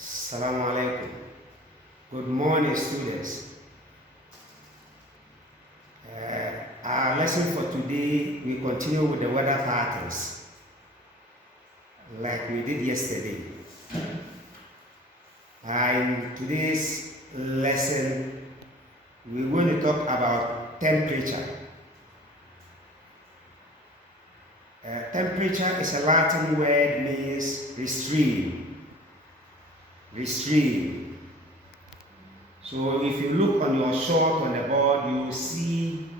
Assalamu alaikum. Good morning, students. Our lesson for today, we continue with the weather patterns like we did yesterday. In today's lesson, we're going to talk about temperature. Temperature is a Latin word, means restrain. Restrain. So if you look on your short on the board, you will see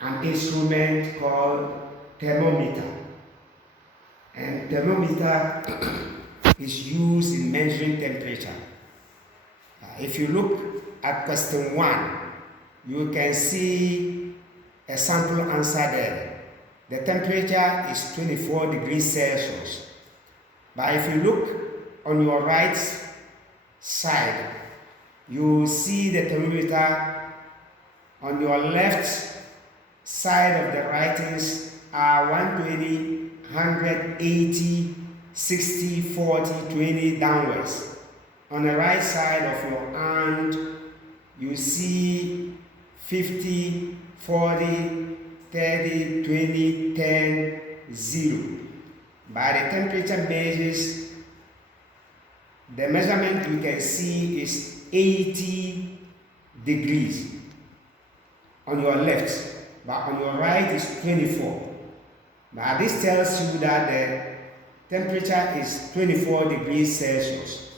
an instrument called thermometer. And thermometer is used in measuring temperature. If you look at question 1, you can see a sample answer there. The temperature is 24 degrees Celsius. But if you look on your right side, you see the thermometer. On your left side of the writings are 120, 180, 60, 40, 20 downwards. On the right side of your hand, you see 50, 40, 30, 20, 10, 0. By the temperature measures, the measurement you can see is 80 degrees on your left, but on your right is 24. Now this tells you that the temperature is 24 degrees Celsius.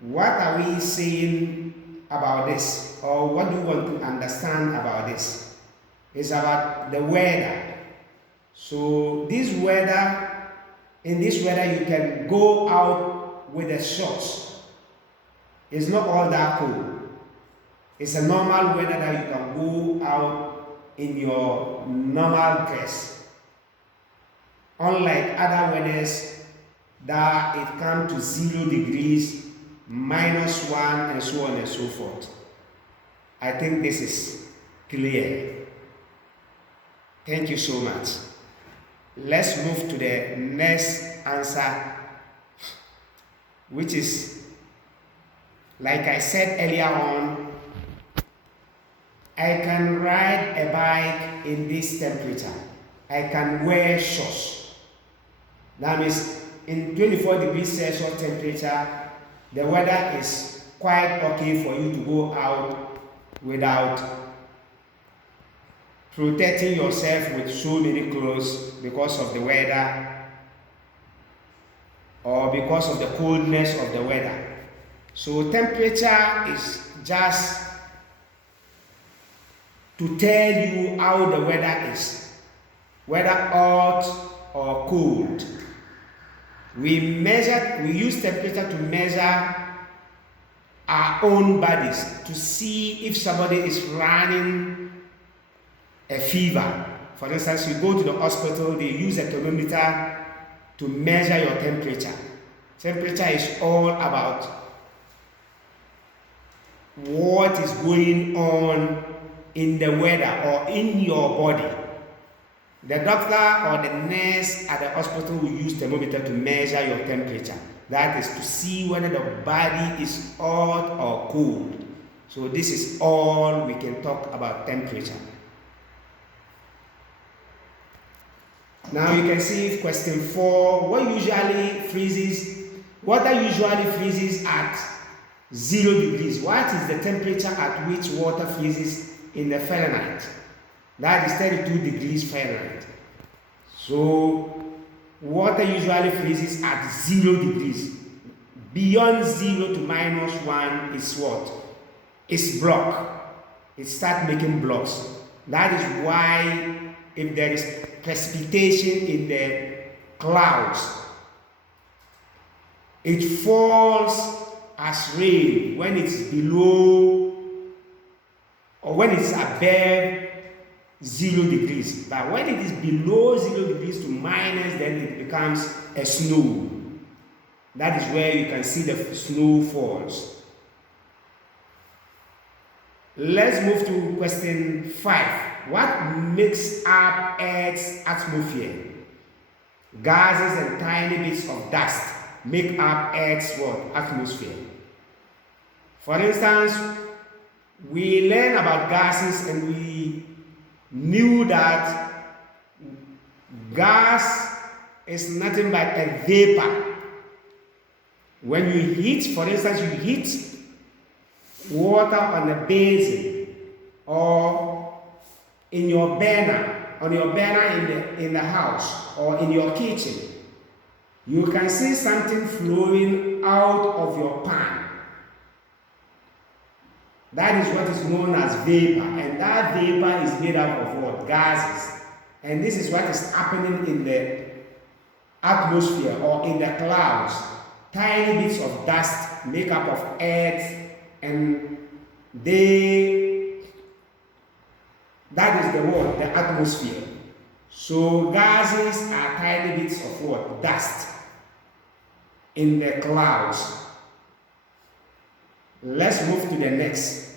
What are we saying about this, or what do you want to understand about this? It's about the weather. So in this weather you can go out with the shorts. It's not all that cold. It's a normal weather that you can go out in your normal dress. Unlike other weathers that it comes to 0 degrees, -1, and so on and so forth. I think this is clear. Thank you so much. Let's move to the next answer, which is, like I said earlier on, I can ride a bike in this temperature. I can wear shorts. That means in 24 degrees Celsius temperature, the weather is quite okay for you to go out without protecting yourself with so many clothes because of the weather or because of the coldness of the weather. So temperature is just to tell you how the weather is, whether hot or cold. We use temperature to measure our own bodies to see if somebody is running a fever. For instance, you go to the hospital, they use a thermometer to measure your temperature. Temperature is all about what is going on in the weather or in your body. The doctor or the nurse at the hospital will use thermometer to measure your temperature. That is to see whether the body is hot or cold. So this is all we can talk about temperature. Now you can see question 4, water usually freezes at 0 degrees. What is the temperature at which water freezes in the Fahrenheit? That is 32 degrees Fahrenheit. So water usually freezes at 0 degrees. Beyond 0 to -1 is what? It's block. It starts making blocks. That is why if there is precipitation in the clouds, it falls as rain when it's below or when it's above 0 degrees. But when it is below 0 degrees to minus, then it becomes a snow. That is where you can see the snow falls. Let's move to question 5. What makes up Earth's atmosphere? gases and tiny bits of dust make up Earth's what? Atmosphere. For instance, we learn about gases and we knew that gas is nothing but a vapor. When you heat, for instance, you heat water on a basin or in your burner, in the house or in your kitchen, you can see something flowing out of your pan. That is what is known as vapor, and that vapor is made up of what? Gases. And this is what is happening in the atmosphere or in the clouds. Tiny bits of dust make up of earth, and that is the word, the atmosphere. So gases are tiny bits of what? Dust in the clouds. Let's move to the next.